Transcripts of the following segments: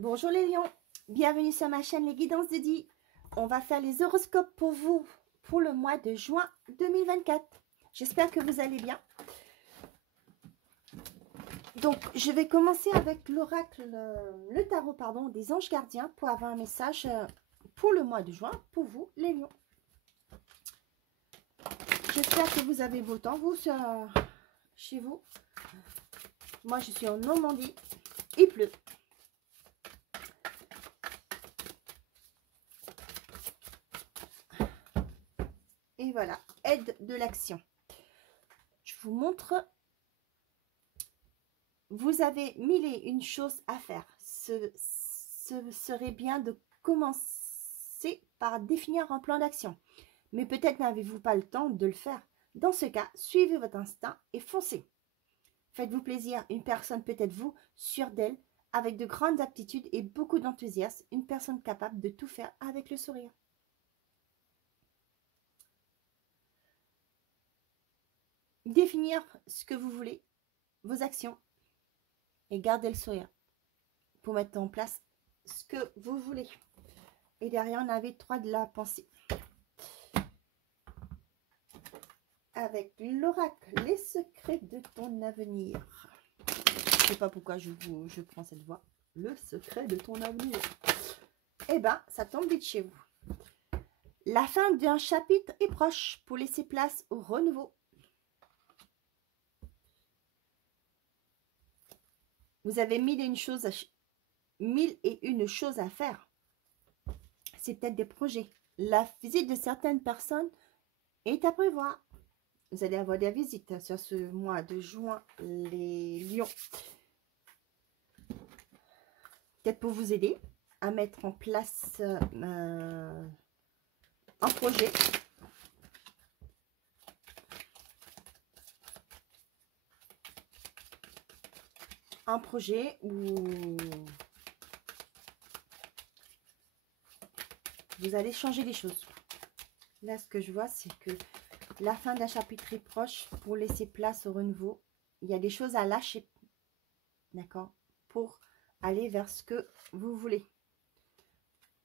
Bonjour les lions, bienvenue sur ma chaîne Les Guidances de Di. On va faire les horoscopes pour vous pour le mois de juin 2024. J'espère que vous allez bien. Donc, je vais commencer avec l'oracle, le tarot, pardon, des anges gardiens pour avoir un message pour le mois de juin pour vous les lions. J'espère que vous avez beau temps, vous, chez vous. Moi, je suis en Normandie, il pleut. Et voilà, aide de l'action. Je vous montre. Vous avez mille et une choses à faire. Ce serait bien de commencer par définir un plan d'action. Mais peut-être n'avez-vous pas le temps de le faire. Dans ce cas, suivez votre instinct et foncez. Faites-vous plaisir. Une personne peut être vous, sûre d'elle, avec de grandes aptitudes et beaucoup d'enthousiasme. Une personne capable de tout faire avec le sourire. Définir ce que vous voulez, vos actions, et gardez le sourire pour mettre en place ce que vous voulez. Et derrière, on avait 3 de la pensée. Avec l'oracle, les secrets de ton avenir. Je ne sais pas pourquoi je prends cette voix. Le secret de ton avenir. Eh bien, ça tombe vite chez vous. La fin d'un chapitre est proche pour laisser place au renouveau. Vous avez mille et une choses à faire. C'est peut-être des projets. La visite de certaines personnes est à prévoir. Vous allez avoir des visites sur ce mois de juin, les lions. Peut-être pour vous aider à mettre en place un projet. Un projet où vous allez changer les choses. Là, ce que je vois, c'est que la fin d'un chapitre est proche pour laisser place au renouveau. Il y a des choses à lâcher, d'accord, pour aller vers ce que vous voulez.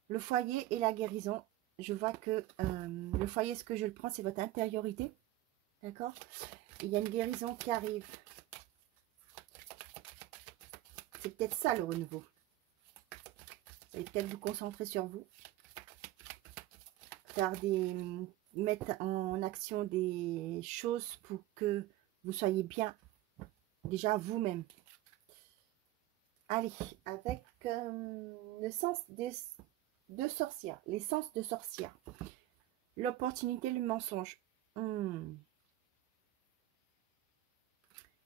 Le foyer et la guérison, je vois que le foyer, ce que je le prends, c'est votre intériorité, d'accord. Il y a une guérison qui arrive. C'est peut-être ça le renouveau. Vous allez peut-être vous concentrer sur vous. Mettre en action des choses pour que vous soyez bien déjà vous-même. Allez, avec le sens de sorcière, les sens de sorcière, l'opportunité, le mensonge.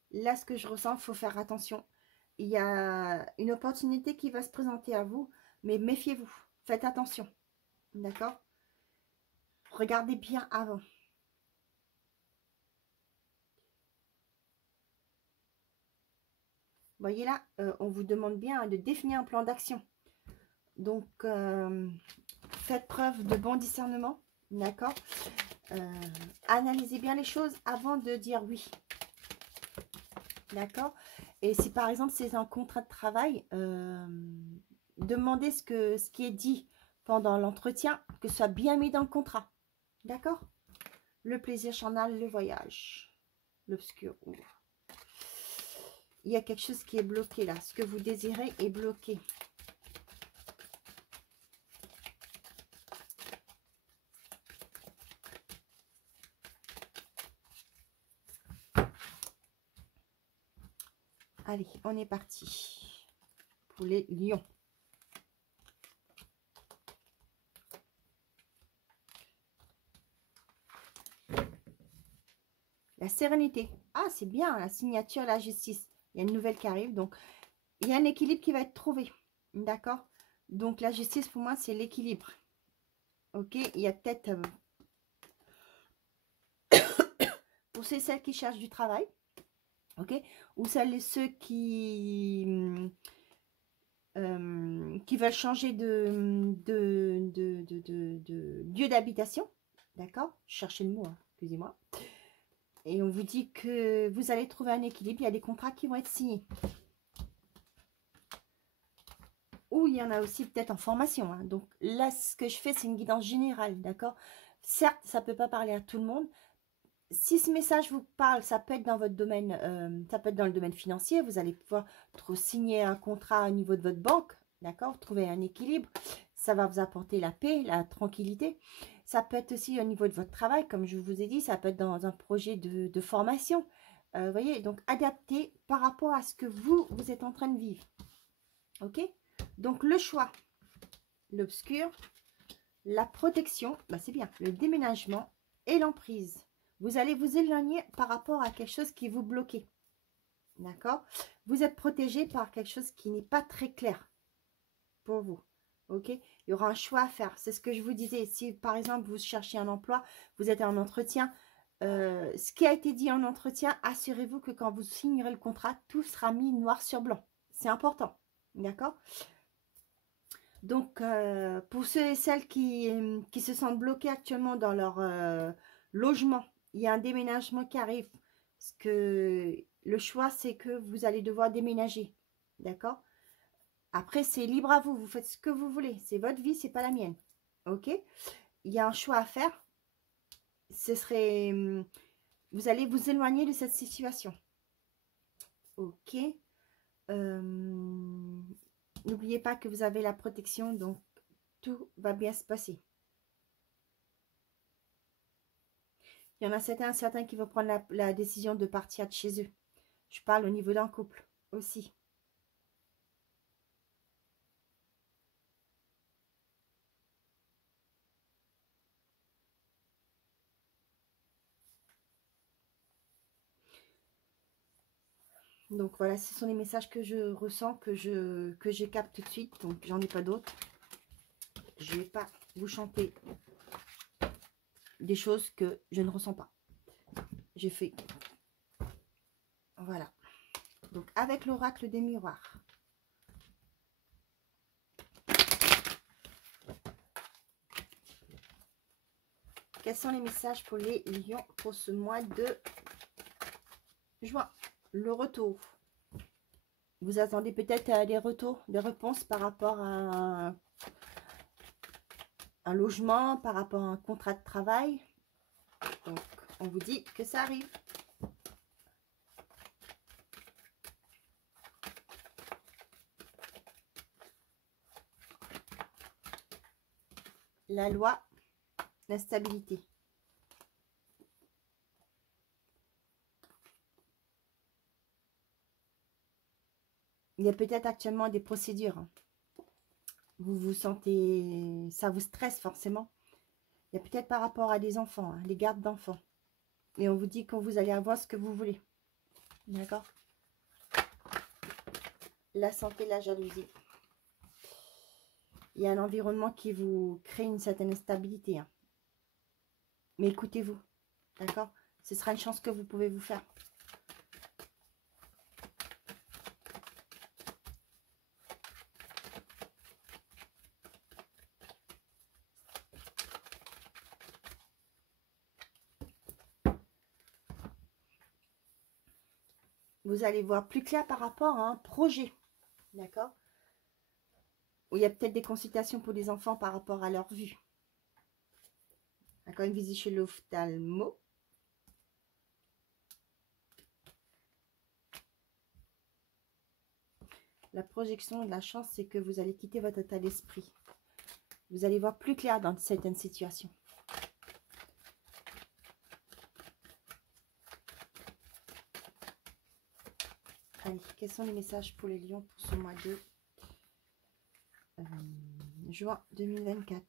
Là, ce que je ressens, il faut faire attention. Il y a une opportunité qui va se présenter à vous, mais méfiez-vous, faites attention, d'accord? Regardez bien avant. Voyez là, on vous demande bien de définir un plan d'action. Donc, faites preuve de bon discernement, d'accord? Analysez bien les choses avant de dire oui, d'accord? Et si par exemple c'est un contrat de travail, demandez ce qui est dit pendant l'entretien, que ce soit bien mis dans le contrat, d'accord? Le plaisir charnel, le voyage, l'obscur ouvre. Il y a quelque chose qui est bloqué là. Ce que vous désirez est bloqué. Allez, on est parti pour les lions. La sérénité. Ah, c'est bien, la signature, la justice. Il y a une nouvelle qui arrive, donc il y a un équilibre qui va être trouvé. D'accord? Donc, la justice, pour moi, c'est l'équilibre. Ok? Il y a peut-être... pour celles qui cherchent du travail, ok? Ou celles et ceux qui veulent changer de lieu d'habitation. D'accord? Cherchez le mot, hein, excusez-moi. Et on vous dit que vous allez trouver un équilibre. Il y a des contrats qui vont être signés. ou il y en a aussi peut-être en formation, hein. Donc là, ce que je fais, c'est une guidance générale, d'accord? Certes, ça ne peut pas parler à tout le monde. Si ce message vous parle, ça peut être dans votre domaine, ça peut être dans le domaine financier. Vous allez pouvoir signer un contrat au niveau de votre banque, d'accord? Trouver un équilibre. Ça va vous apporter la paix, la tranquillité. Ça peut être aussi au niveau de votre travail, comme je vous ai dit, ça peut être dans un projet de formation. Vous voyez, donc adapté par rapport à ce que vous êtes en train de vivre. Ok? Donc le choix, l'obscur, la protection, bah c'est bien, le déménagement et l'emprise. Vous allez vous éloigner par rapport à quelque chose qui vous bloquait. D'accord? Vous êtes protégé par quelque chose qui n'est pas très clair pour vous. Ok? Il y aura un choix à faire. C'est ce que je vous disais. Si par exemple vous cherchez un emploi, vous êtes en entretien, ce qui a été dit en entretien, assurez-vous que quand vous signerez le contrat, tout sera mis noir sur blanc. C'est important. D'accord? Donc, pour ceux et celles qui se sentent bloqués actuellement dans leur logement, il y a un déménagement qui arrive. Parce que le choix, c'est que vous allez devoir déménager. D'accord? Après, c'est libre à vous. Vous faites ce que vous voulez. C'est votre vie, c'est pas la mienne. Ok? Il y a un choix à faire. Ce serait... vous allez vous éloigner de cette situation. Ok? N'oubliez pas que vous avez la protection, donc tout va bien se passer. Il y en a certains qui vont prendre la décision de partir de chez eux. Je parle au niveau d'un couple aussi. Donc voilà, ce sont les messages que je ressens, que je capte tout de suite. Donc j'en ai pas d'autres. Je ne vais pas vous chanter des choses que je ne ressens pas. J'ai fait. Voilà. Donc avec l'oracle des miroirs. Quels sont les messages pour les lions pour ce mois de juin? Le retour. Vous attendez peut-être des retours, des réponses par rapport à un logement, par rapport à un contrat de travail. Donc, on vous dit que ça arrive. La loi, la stabilité. Il y a peut-être actuellement des procédures. Vous vous sentez... ça vous stresse forcément. Il y a peut-être par rapport à des enfants, les gardes d'enfants. Et on vous dit que vous allez avoir ce que vous voulez. D'accord? La santé, la jalousie. Il y a un environnement qui vous crée une certaine stabilité. Mais écoutez-vous. D'accord? Ce sera une chance que vous pouvez vous faire. Vous allez voir plus clair par rapport à un projet. D'accord? Où il y a peut-être des consultations pour les enfants par rapport à leur vue. D'accord? Une visite chez l'ophtalmo. La projection de la chance, c'est que vous allez quitter votre état d'esprit. Vous allez voir plus clair dans certaines situations. Allez, quels sont les messages pour les lions pour ce mois de juin 2024?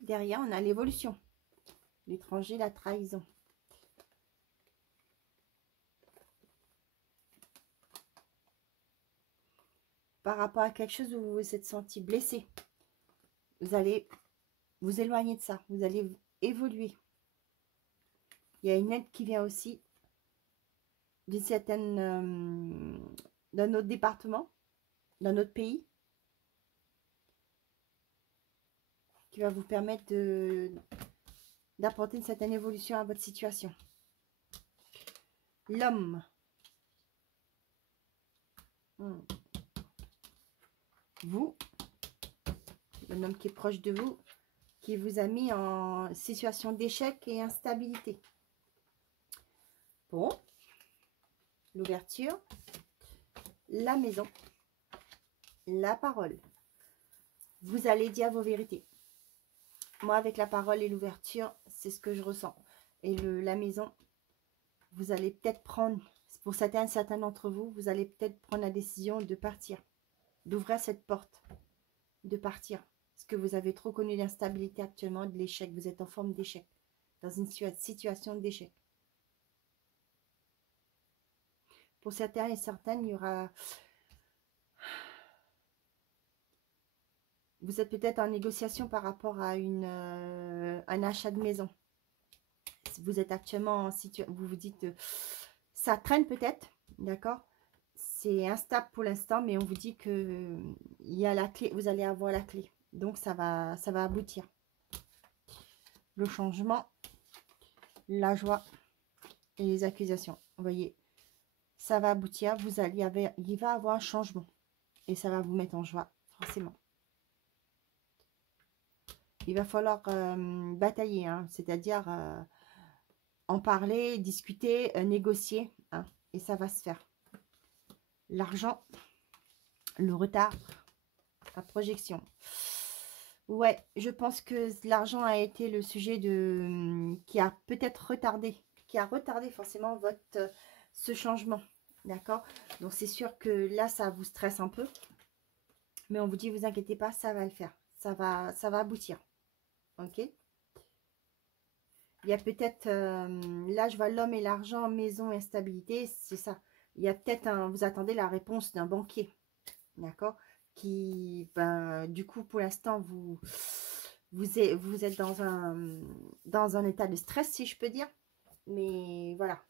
Derrière, on a l'évolution. L'étranger, la trahison. par rapport à quelque chose où vous vous êtes senti blessé. Vous allez vous éloigner de ça. Vous allez évoluer. Il y a une aide qui vient aussi d'une certaine... d'un autre département, d'un autre pays, qui va vous permettre d'apporter une certaine évolution à votre situation. L'homme. Vous, un homme qui est proche de vous, qui vous a mis en situation d'échec et instabilité. Bon, l'ouverture, la maison, la parole. Vous allez dire vos vérités. Moi, avec la parole et l'ouverture, c'est ce que je ressens. Et la maison, vous allez peut-être prendre, pour certains d'entre vous, vous allez peut-être prendre la décision de partir, d'ouvrir cette porte, de partir. Parce que vous avez trop connu l'instabilité actuellement, de l'échec. Vous êtes en forme d'échec, dans une situation d'échec. Pour certains et certaines, il y aura... Vous êtes peut-être en négociation par rapport à un achat de maison. Vous êtes actuellement en situation... Vous vous dites... ça traîne peut-être, d'accord? C'est instable pour l'instant, mais on vous dit que il y a la clé. Vous allez avoir la clé. Donc, ça va aboutir. Le changement, la joie et les accusations. Vous voyez, ça va aboutir. Il va avoir un changement. Et ça va vous mettre en joie, forcément. Il va falloir batailler, hein, c'est-à-dire en parler, discuter, négocier, hein, et ça va se faire. L'argent, le retard, la projection. Ouais, je pense que l'argent a été le sujet qui a peut-être retardé, forcément ce changement, d'accord? Donc c'est sûr que là, ça vous stresse un peu, mais on vous dit, vous inquiétez pas, ça va le faire, ça va aboutir. Ok. Il y a peut-être, là je vois l'homme et l'argent, maison et instabilité, c'est ça. Il y a peut-être vous attendez la réponse d'un banquier, d'accord, qui, ben, du coup pour l'instant vous êtes dans un état de stress, si je peux dire, mais voilà.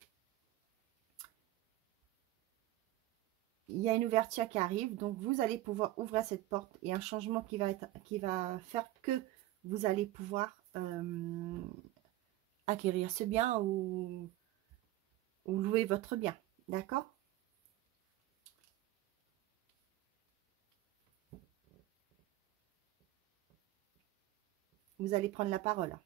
Il y a une ouverture qui arrive, donc vous allez pouvoir ouvrir cette porte et un changement qui va faire que vous allez pouvoir acquérir ce bien ou louer votre bien, d'accord? Vous allez prendre la parole.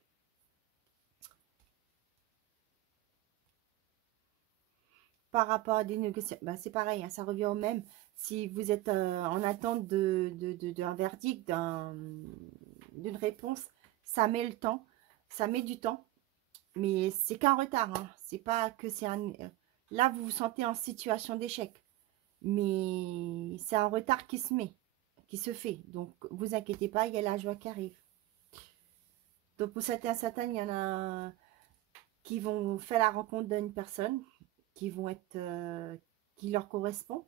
Par rapport à des négociations, ben c'est pareil, hein, ça revient au même. Si vous êtes en attente d'un verdict, d'une réponse, ça met le temps, ça met du temps, mais c'est qu'un retard. Hein. C'est pas que c'est un... Là, vous vous sentez en situation d'échec, mais c'est un retard qui se fait. Donc, vous inquiétez pas, il y a la joie qui arrive. Donc, pour certains, il y en a qui vont faire la rencontre d'une personne qui vont être qui leur correspond.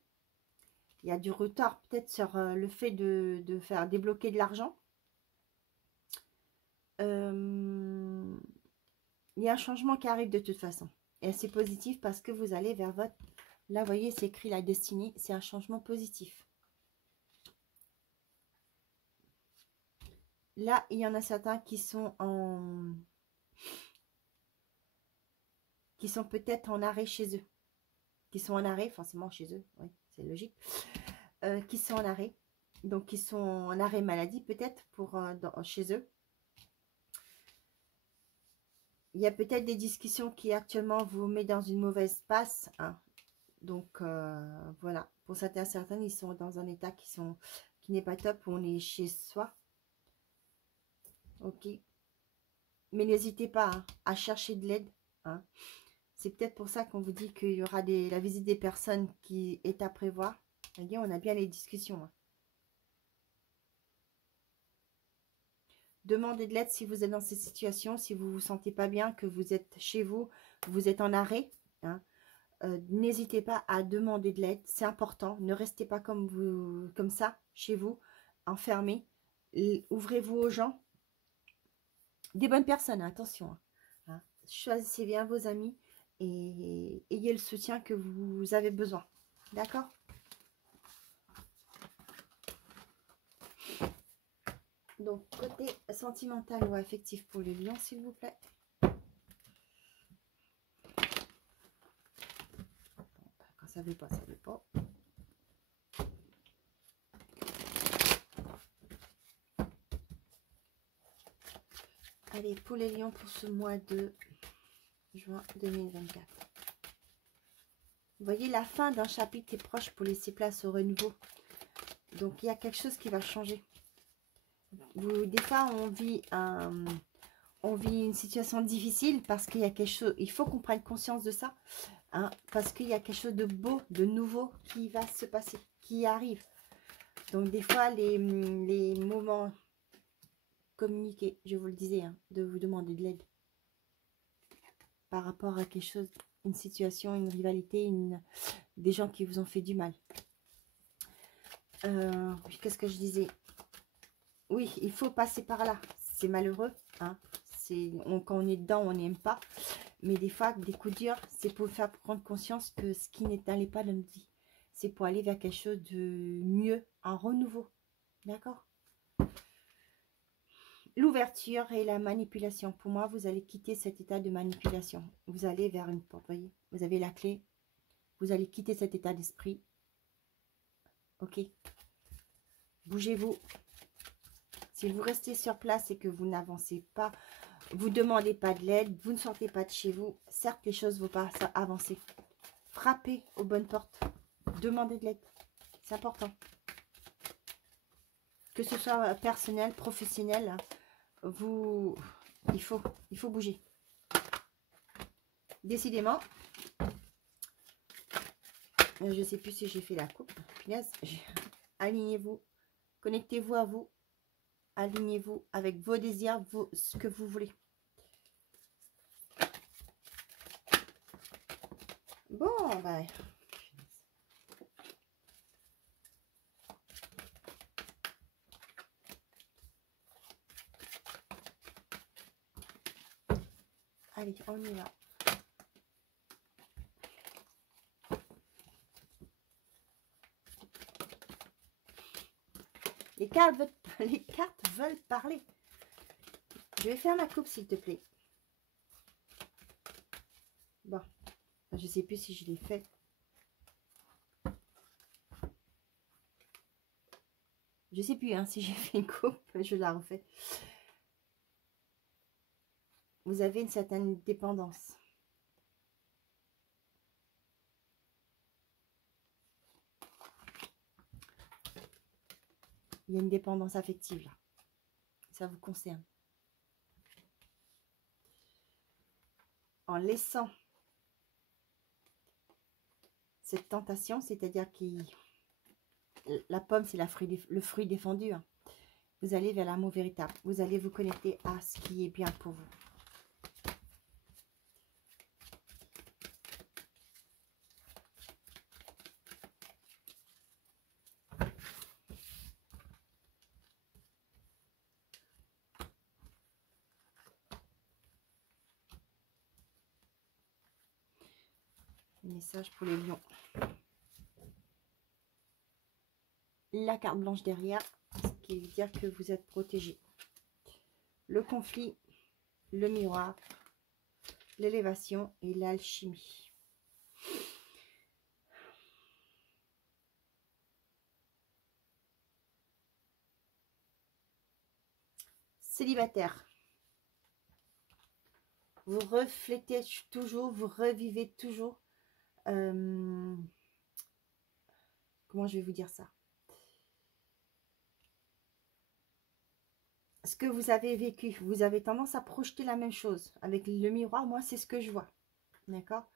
Il y a du retard peut-être sur le fait de faire débloquer de l'argent. Il y a un changement qui arrive de toute façon. Et c'est positif parce que vous allez vers votre... Là, vous voyez, c'est écrit la destinée. C'est un changement positif. Là, il y en a certains qui sont peut-être en arrêt chez eux. Qui sont en arrêt, forcément chez eux. Oui, c'est logique. Qui sont en arrêt. Donc, qui sont en arrêt maladie peut-être chez eux. Il y a peut-être des discussions qui actuellement vous mettent dans une mauvaise passe. Hein. Donc, voilà. Pour certains, ils sont dans un état qui n'est pas top, où on est chez soi. Ok. Mais n'hésitez pas hein, à chercher de l'aide. Hein. C'est peut-être pour ça qu'on vous dit qu'il y aura la visite des personnes qui est à prévoir. Voyez, on a bien les discussions. Hein. Demandez de l'aide si vous êtes dans ces situations, si vous ne vous sentez pas bien, que vous êtes chez vous, vous êtes en arrêt. Hein. n'hésitez pas à demander de l'aide, c'est important. Ne restez pas comme ça, chez vous, enfermés. Ouvrez-vous aux gens, des bonnes personnes, attention. Hein. Choisissez bien vos amis et ayez le soutien que vous avez besoin. D'accord? Donc, côté sentimental ou affectif pour les lions, s'il vous plaît. Quand ça ne veut pas, ça ne veut pas. Allez, pour les lions, pour ce mois de juin 2024. Vous voyez, la fin d'un chapitre est proche pour laisser place au renouveau. Donc, il y a quelque chose qui va changer. Des fois, on vit une situation difficile parce qu'il y a quelque chose, il faut qu'on prenne conscience de ça, hein, parce qu'il y a quelque chose de beau, de nouveau qui va se passer, qui arrive. Donc, des fois, les moments communiqués, je vous le disais, hein, de vous demander de l'aide par rapport à quelque chose, une situation, une rivalité, des gens qui vous ont fait du mal. Qu'est-ce que je disais? Oui, il faut passer par là. C'est malheureux, hein. Quand on est dedans, on n'aime pas. Mais des fois, des coups durs, c'est pour faire prendre conscience que ce qui n'allait pas dans notre vie, c'est pour aller vers quelque chose de mieux, un renouveau. D'accord? L'ouverture et la manipulation. Pour moi, vous allez quitter cet état de manipulation. Vous allez vers une porte, voyez. Vous avez la clé. Vous allez quitter cet état d'esprit. Ok? Bougez-vous. Si vous restez sur place et que vous n'avancez pas, vous ne demandez pas de l'aide, vous ne sortez pas de chez vous, certes, les choses ne vont pas avancer. Frappez aux bonnes portes. Demandez de l'aide. C'est important. Que ce soit personnel, professionnel, il faut bouger. Décidément, je ne sais plus si j'ai fait la coupe. Punaise, alignez-vous. Connectez-vous à vous. Alignez-vous avec vos désirs, ce que vous voulez. Bon, ben... Allez, on y va. Les cartes veulent parler. Je vais faire ma coupe, s'il te plaît. Bon, je ne sais plus si je l'ai fait. Je ne sais plus hein, si j'ai fait une coupe. Je la refais. Vous avez une certaine dépendance. Il y a une dépendance affective là. Ça vous concerne. En laissant cette tentation, c'est-à-dire que la pomme, c'est le fruit défendu. Hein. Vous allez vers l'amour véritable. Vous allez vous connecter à ce qui est bien pour vous. Message pour les lions. La carte blanche derrière, ce qui veut dire que vous êtes protégé. Le conflit, le miroir, l'élévation et l'alchimie. Célibataire. Vous reflétez toujours, vous revivez toujours. Comment je vais vous dire ça? Ce que vous avez vécu, vous avez tendance à projeter la même chose. Avec le miroir, moi, c'est ce que je vois. D'accord?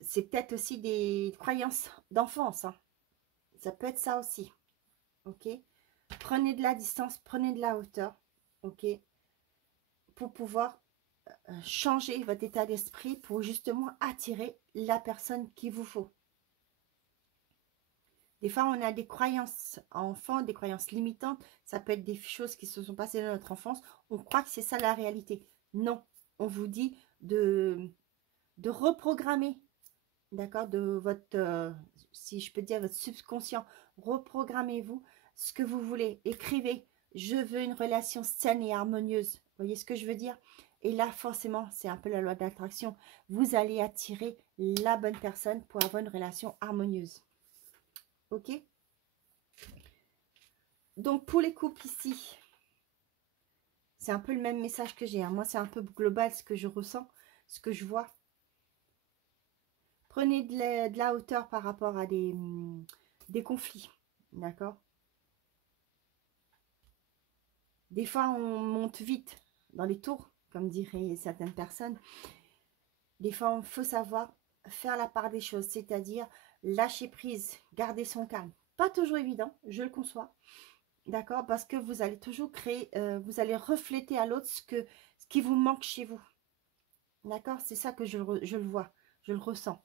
C'est peut-être aussi des croyances d'enfance. Hein. Ça peut être ça aussi. Ok? Prenez de la distance, prenez de la hauteur. Ok? Pour pouvoir changer votre état d'esprit pour justement attirer la personne qu'il vous faut. Des fois, on a des croyances enfants, des croyances limitantes. Ça peut être des choses qui se sont passées dans notre enfance. On croit que c'est ça la réalité. Non, on vous dit de reprogrammer, d'accord, de votre, si je peux dire, votre subconscient. Reprogrammez-vous ce que vous voulez. Écrivez, je veux une relation saine et harmonieuse. Vous voyez ce que je veux dire? Et là, forcément, c'est un peu la loi d'attraction. Vous allez attirer la bonne personne pour avoir une relation harmonieuse. Ok? Donc, pour les couples ici, c'est un peu le même message que j'ai. Hein. Moi, c'est un peu global ce que je ressens, ce que je vois. Prenez de la hauteur par rapport à des conflits. D'accord? Des fois, on monte vite dans les tours, comme diraient certaines personnes. Des fois, il faut savoir faire la part des choses, c'est-à-dire lâcher prise, garder son calme. Pas toujours évident, je le conçois. D'accord? Parce que vous allez toujours créer, vous allez refléter à l'autre ce qui vous manque chez vous. D'accord? C'est ça que je le vois, je le ressens.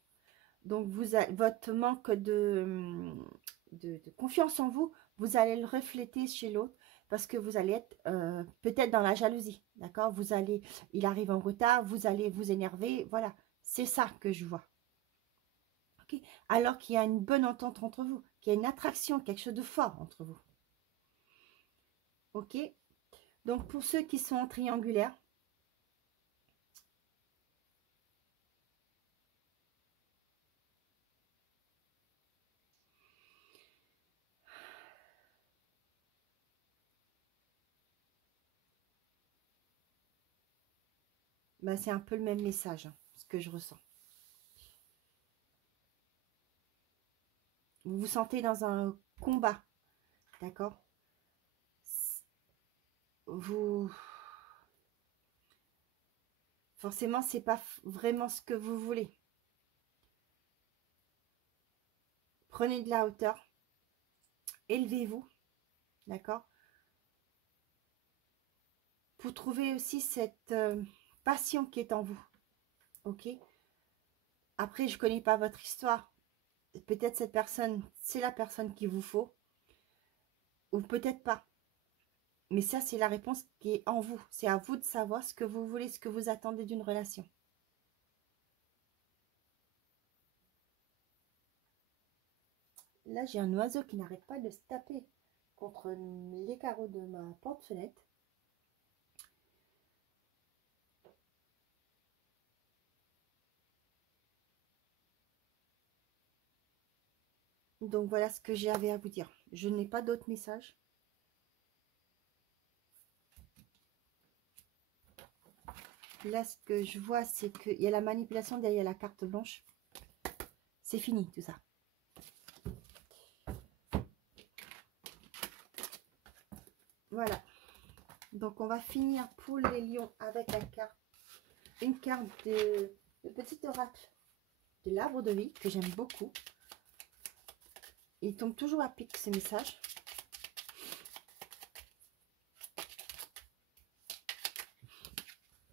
Donc, votre manque de confiance en vous, vous allez le refléter chez l'autre parce que vous allez être peut-être dans la jalousie. D'accord? Il arrive en retard, vous allez vous énerver. Voilà, c'est ça que je vois. Okay? Alors qu'il y a une bonne entente entre vous, qu'il y a une attraction, quelque chose de fort entre vous. Ok? Donc, pour ceux qui sont en triangulaire, ben, c'est un peu le même message, hein, ce que je ressens. Vous vous sentez dans un combat, d'accord? Forcément, c'est pas vraiment ce que vous voulez. Prenez de la hauteur. Élevez-vous, d'accord? Pour trouver aussi cette passion qui est en vous, ok? Après, je connais pas votre histoire. Peut-être cette personne, c'est la personne qu'il vous faut. Ou peut-être pas. Mais ça, c'est la réponse qui est en vous. C'est à vous de savoir ce que vous voulez, ce que vous attendez d'une relation. Là, j'ai un oiseau qui n'arrête pas de se taper contre les carreaux de ma porte-fenêtre. Donc, voilà ce que j'avais à vous dire. Je n'ai pas d'autres messages. Là, ce que je vois, c'est qu'il y a la manipulation derrière la carte blanche. C'est fini, tout ça. Voilà. Donc, on va finir pour les lions avec la carte. Une carte de petit oracle de l'arbre de vie, que j'aime beaucoup. Il tombe toujours à pic, ces messages.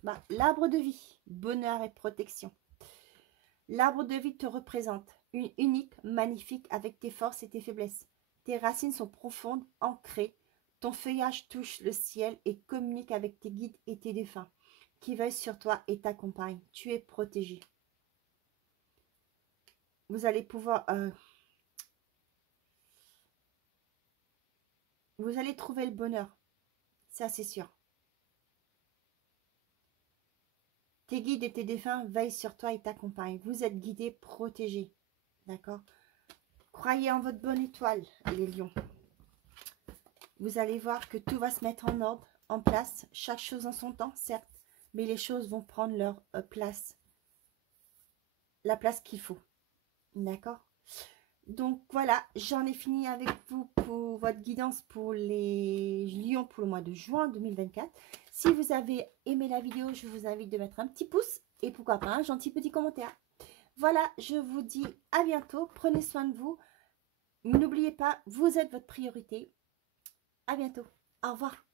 Bah, l'arbre de vie, bonheur et protection. L'arbre de vie te représente, une unique, magnifique, avec tes forces et tes faiblesses. Tes racines sont profondes, ancrées. Ton feuillage touche le ciel et communique avec tes guides et tes défunts, qui veillent sur toi et t'accompagnent. Tu es protégé. Vous allez pouvoir... vous allez trouver le bonheur. Ça, c'est sûr. Tes guides et tes défunts veillent sur toi et t'accompagnent. Vous êtes guidés, protégés. D'accord? Croyez en votre bonne étoile, les lions. Vous allez voir que tout va se mettre en ordre, en place. Chaque chose en son temps, certes. Mais les choses vont prendre leur place. La place qu'il faut. D'accord? Donc voilà, j'en ai fini avec vous pour votre guidance pour les lions pour le mois de juin 2024. Si vous avez aimé la vidéo, je vous invite de mettre un petit pouce et pourquoi pas un gentil petit commentaire. Voilà, je vous dis à bientôt. Prenez soin de vous. N'oubliez pas, vous êtes votre priorité. À bientôt. Au revoir.